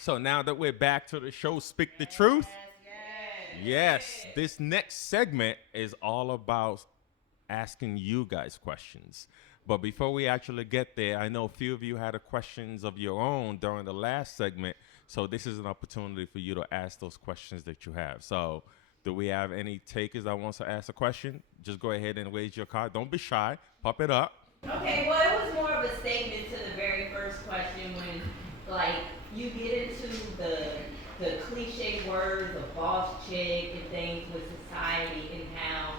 So now that we're back to the show, Speak the Truth. Yes, this next segment is all about asking you guys questions. But before we actually get there, I know a few of you had a questions of your own during the last segment. So this is an opportunity for you to ask those questions that you have. So do we have any takers that wants to ask a question? Just go ahead and raise your card. Don't be shy. Pop it up. Okay, well, it was more of a statement to the very first question when, like, you get into the cliche words of boss chick and things with society and how,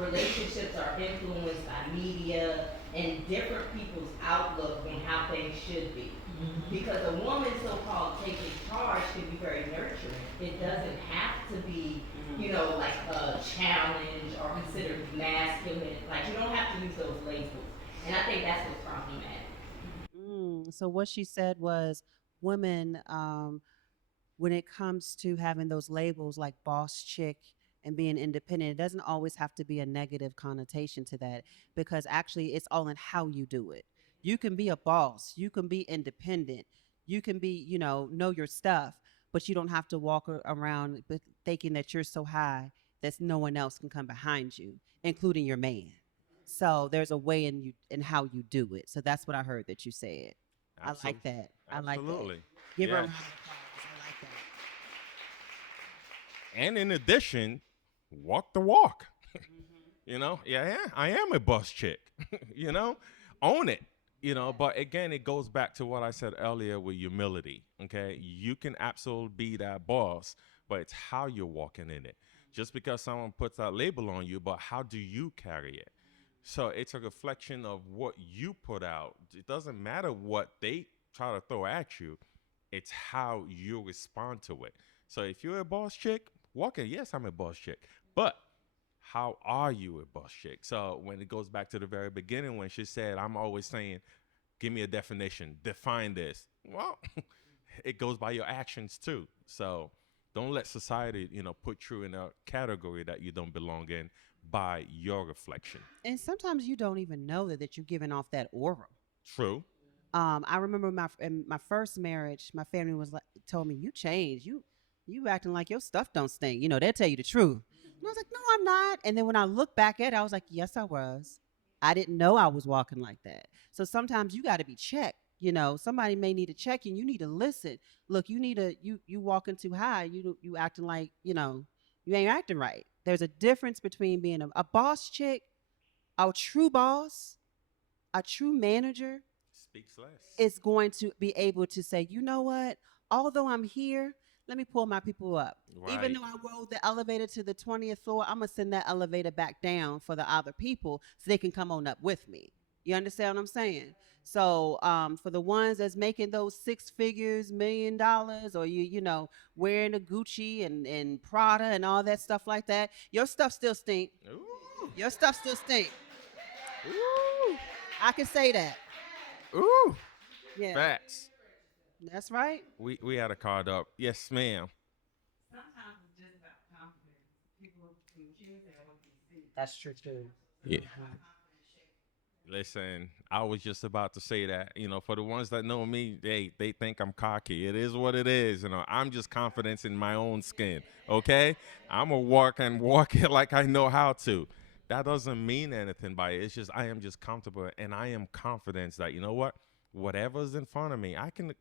relationships are influenced by media and different people's outlook on how things should be. Because a woman so-called taking charge can be very nurturing. It doesn't have to be, like a challenge or considered masculine. Like, you don't have to use those labels. And I think that's what's problematic. So what she said was women, when it comes to having those labels like boss chick and being independent, it doesn't always have to be a negative connotation to that because actually it's all in how you do it. You can be a boss, you can be independent, you can be, know your stuff, but you don't have to walk around thinking that you're so high that no one else can come behind you, including your man. So there's a way in you in how you do it. So that's what I heard that you said. I like Absolutely. that. I like that. Absolutely. Give her a Yes. round of applause. I like that. And in addition, walk the walk. Yeah, yeah, I am a bus chick. you know, Own it. But again, it goes back to what I said earlier with humility. Okay, you can absolutely be that boss, but it's how you're walking in it. Just because someone puts that label on you, but how do you carry it? So it's a reflection of what you put out. It doesn't matter what they try to throw at you, it's how you respond to it. So if you're a boss chick, walk in, yes, I'm a boss chick. But how are you a boss chick? So when it goes back to the very beginning when she said, I'm always saying, give me a definition, define this. Well, it goes by your actions too. So don't let society, put you in a category that you don't belong in by your reflection. And sometimes you don't even know that you're giving off that aura. True. I remember in my first marriage, my family was like, told me, "You changed. You acting like your stuff don't stink." They'll tell you the truth. And I was like, "No, I'm not." And then when I look back at it, I was like, "Yes, I was. I didn't know I was walking like that." So sometimes you got to be checked. Somebody may need to check you. You need to listen. Look, you walking too high. You acting like you ain't acting right. There's a difference between being a boss chick, a true boss, a true manager Speaks less. is going to be able to say, you know what? Although I'm here, let me pull my people up. Even Right. though I rode the elevator to the 20th floor, I'm going to send that elevator back down for the other people so they can come on up with me. You understand what I'm saying? So for the ones that's making those six figures, $1 million, or wearing the Gucci and Prada and all that stuff like that, your stuff still stink. Ooh. Your stuff still stink. Ooh. I can say that. Ooh. Yeah, Facts. that's right. We had a card up. Yes, ma'am. Sometimes it's just about confidence. People confuse that what they see. That's true too. Yeah. Listen, I was just about to say that. For the ones that know me, they think I'm cocky. It is what it is. I'm just confident in my own skin. Okay, I'm a walk it like I know how to. That doesn't mean anything by it. It's just I am just comfortable and I am confident that whatever's in front of me, I can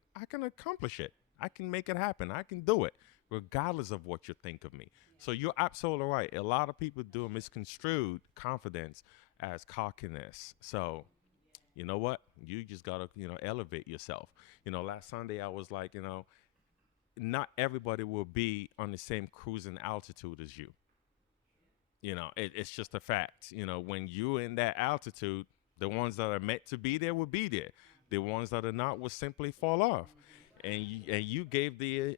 accomplish it. I can make it happen. I can do it, regardless of what you think of me. So you're absolutely right. A lot of people do misconstrued confidence as cockiness. So, you know what? You just gotta, elevate yourself. Last Sunday I was like, not everybody will be on the same cruising altitude as you. It's just a fact. When you're in that altitude, the ones that are meant to be there will be there. The ones that are not will simply fall off. And you gave the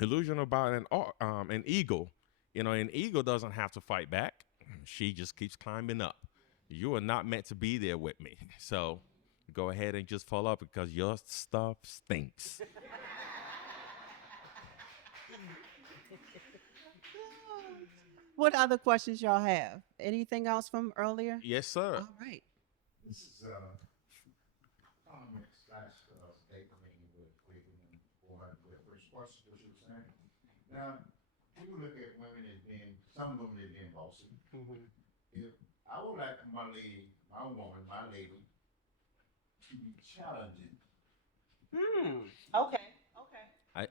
illusion about an eagle. An eagle doesn't have to fight back. She just keeps climbing up. You are not meant to be there with me. So go ahead and just fall up because your stuff stinks. What other questions y'all have? Anything else from earlier? Yes, sir. All right. This is comment slash statement with women what you were saying. Now, people look at women as being, some women as being bossy. Mm-hmm. If I would like my lady, my woman, my lady, to be challenging. Hmm. Okay. Okay.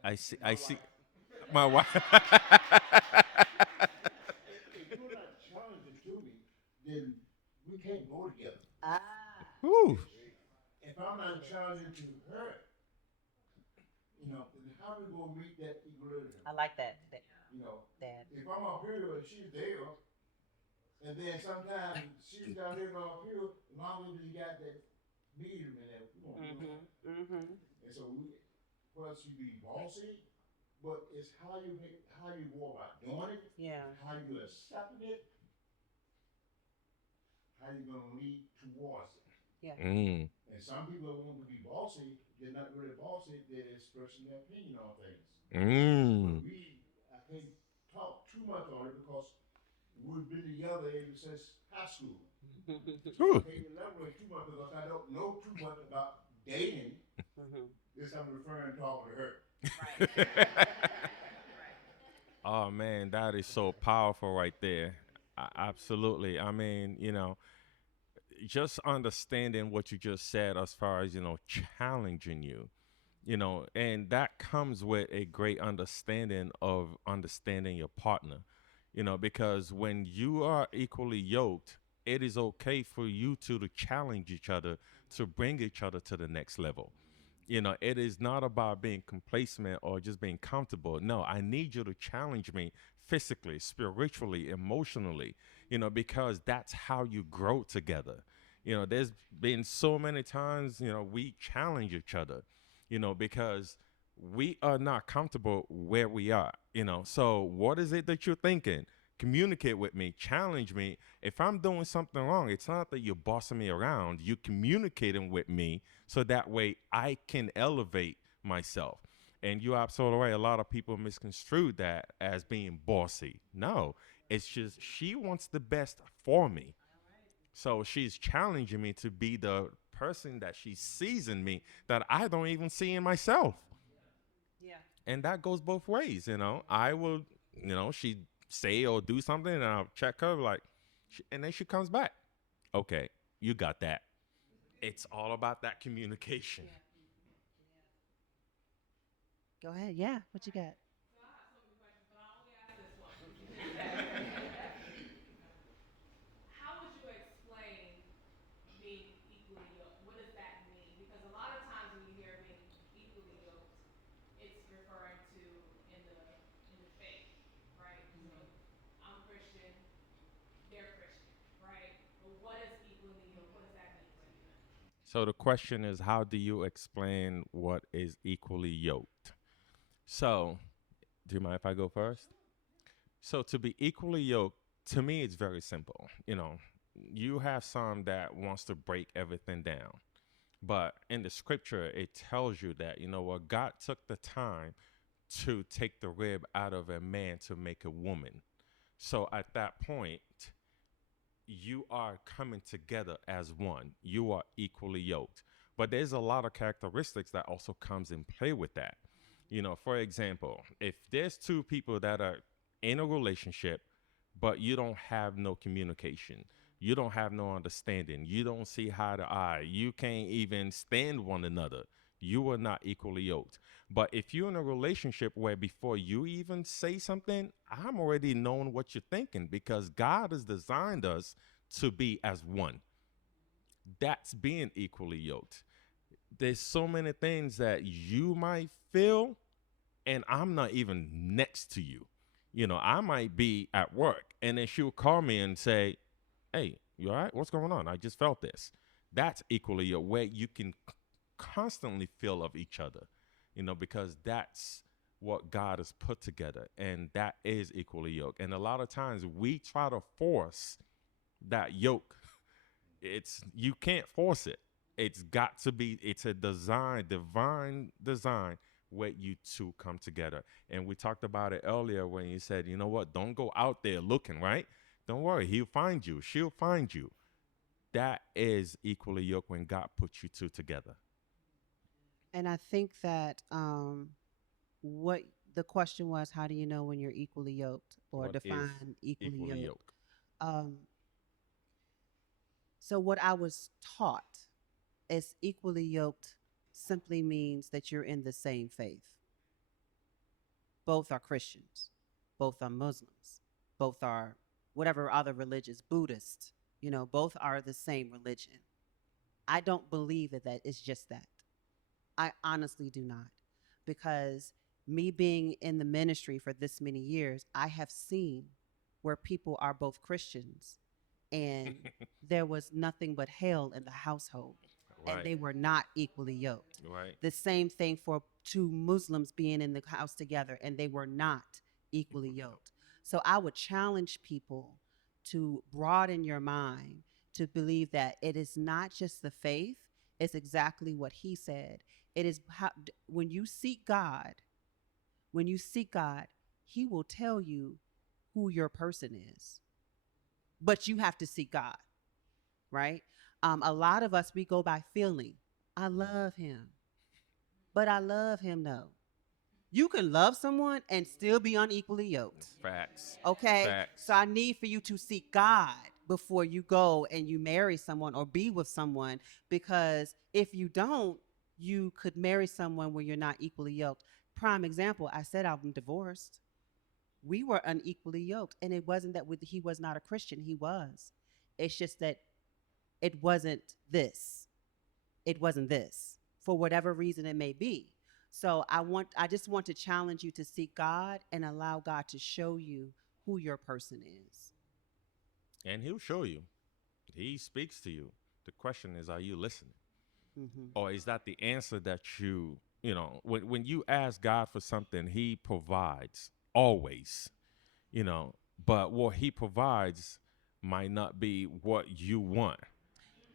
I see. You I know, see. like My wife. if you're not challenging to me, then we can't go together. Ah. Whew. If I'm not challenging to her, then how we gonna meet that equilibrium? I like that. You know, Dad. if I'm up here and she's there, and then sometimes she's down here and up here, as long as we got that medium in there, we won't do it. Mm-hmm. Mm-hmm. And so for us to be bossy, but it's how you go about doing it, Yeah. how you accepting it, how you gonna lead towards it. Yeah. Mm. And some people want to be bossy, they're not really bossy, they're expressing their opinion on things. But Mm. I can't talk too much on it because we've been together ever since high school. So I Whew. can't elaborate too much because I don't know too much about dating. Mm-hmm. This I'm referring talking to her. Right. Oh man, that is so powerful right there. Absolutely. I mean, just understanding what you just said as far as, challenging you, and that comes with a great understanding of understanding your partner, because when you are equally yoked, it is okay for you two to challenge each other to bring each other to the next level. It is not about being complacent or just being comfortable. No, I need you to challenge me physically, spiritually, emotionally, because that's how you grow together. There's been so many times, we challenge each other, because we are not comfortable where we are, So, what is it that you're thinking? Communicate with me, challenge me. If I'm doing something wrong, it's not that you're bossing me around, you're communicating with me so that way I can elevate myself. And you're absolutely right. A lot of people misconstrue that as being bossy. No, it's just she wants the best for me. So she's challenging me to be the person that she sees in me that I don't even see in myself. Yeah. And that goes both ways. I will, she say or do something and I'll check her like, and then she comes back. Okay, you got that. It's all about that communication. Yeah. Go ahead. Yeah. What you got? So I have so many questions, but I only ask this one. How would you explain being equally yoked? What does that mean? Because a lot of times when you hear being equally yoked, it's referring to in the in the faith, right? So I'm Christian, they're Christian, right? But what is equally yoked? What does that mean to you? So the question is, how do you explain what is equally yoked? So, do you mind if I go first? So to be equally yoked, to me, it's very simple. You have some that wants to break everything down. But in the scripture, it tells you that, what, God took the time to take the rib out of a man to make a woman. So at that point, you are coming together as one. You are equally yoked. But there's a lot of characteristics that also comes in play with that. For example, if there's two people that are in a relationship, but you don't have no communication, you don't have no understanding, you don't see eye to eye, you can't even stand one another, you are not equally yoked. But if you're in a relationship where before you even say something, I'm already knowing what you're thinking because God has designed us to be as one. That's being equally yoked. There's so many things that you might feel and I'm not even next to you. I might be at work and then she'll call me and say, "Hey, you all right? What's going on? I just felt this." That's equally a way you can constantly feel of each other, because that's what God has put together and that is equally yoked. And a lot of times we try to force that yoke. It's you can't force it. It's got to be, it's a divine design where you two come together. And we talked about it earlier when you said, you know what, don't go out there looking, right? Don't worry, he'll find you, she'll find you. That is equally yoked when God puts you two together. And I think that what the question was, how do you know when you're equally yoked or What is define equally equally yoked? yoked? Um, so what I was taught is equally yoked simply means that you're in the same faith. Both are Christians, both are Muslims, both are whatever other religions, Buddhist, both are the same religion. I don't believe that it's just that. I honestly do not. Because me being in the ministry for this many years, I have seen where people are both Christians and there was nothing but hell in the household and Right, they were not equally yoked. right. The same thing for two Muslims being in the house together and they were not equally Equally yoked. yoked. So I would challenge people to broaden your mind to believe that it is not just the faith, it's exactly what he said. It is how, when you seek God, when you seek God, he will tell you who your person is. But you have to seek God, right? A lot of us, we go by feeling. I love him, but I love him, no. You can love someone and still be unequally yoked. Facts. Okay? Facts. So I need for you to seek God before you go and you marry someone or be with someone, because if you don't, you could marry someone where you're not equally yoked. Prime example, I said I'm divorced. We were unequally yoked, and it wasn't that he was not a Christian. He was. It's just that it wasn't this. It wasn't this for whatever reason it may be. So I just want to challenge you to seek God and allow God to show you who your person is. And he'll show you. He speaks to you. The question is, are you listening? Hmm. Or is that the answer that when you ask God for something, he provides always, you know, but what he provides might not be what you want.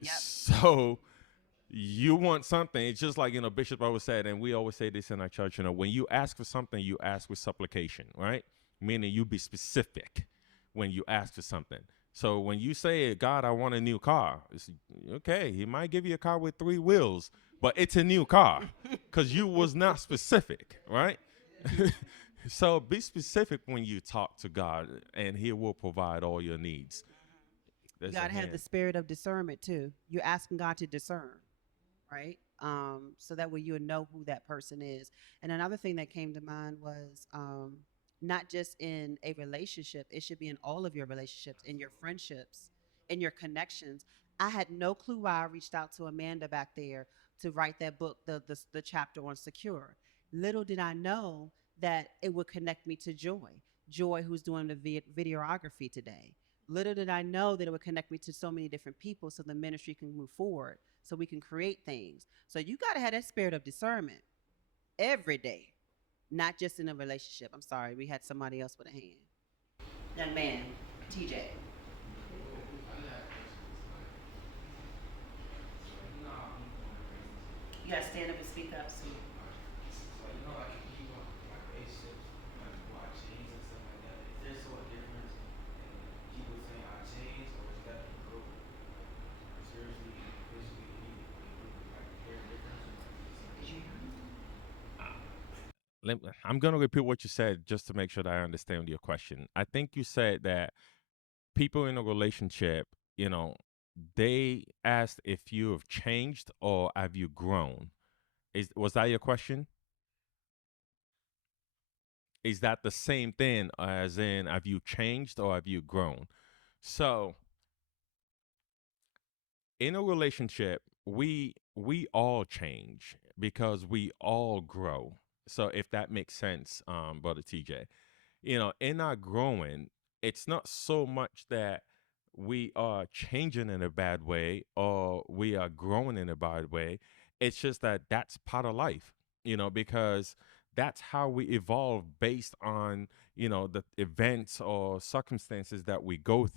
Yep. So you want something. It's just like, Bishop always said, and we always say this in our church, when you ask for something, you ask with supplication, right? Meaning you be specific when you ask for something. So when you say, God, I want a new car, it's okay. He might give you a car with 3 wheels, but it's a new car because you was not specific, right? So be specific when you talk to God, and he will provide all your needs. You There's got a to have the hand. spirit of discernment too. You're asking God to discern, right? So that way you'll know who that person is. And another thing that came to mind was not just in a relationship, it should be in all of your relationships, in your friendships, in your connections. I had no clue why I reached out to Amanda back there to write that book, the chapter on secure. Little did I know that it would connect me to Joy. Joy, who's doing the videography today. Little did I know that it would connect me to so many different people so the ministry can move forward, so we can create things. So you got to have that spirit of discernment every day, not just in a relationship. I'm sorry, we had somebody else with a hand. Young man, TJ. You got to stand up and speak up. So. I'm going to repeat what you said just to make sure that I understand your question. I think you said that people in a relationship, they asked if you have changed or have you grown. Was that your question? Is that the same thing as in have you changed or have you grown? So in a relationship, we all change because we all grow. So if that makes sense, brother TJ, in our growing, it's not so much that we are changing in a bad way or we are growing in a bad way. It's just that that's part of life, because that's how we evolve based on, the events or circumstances that we go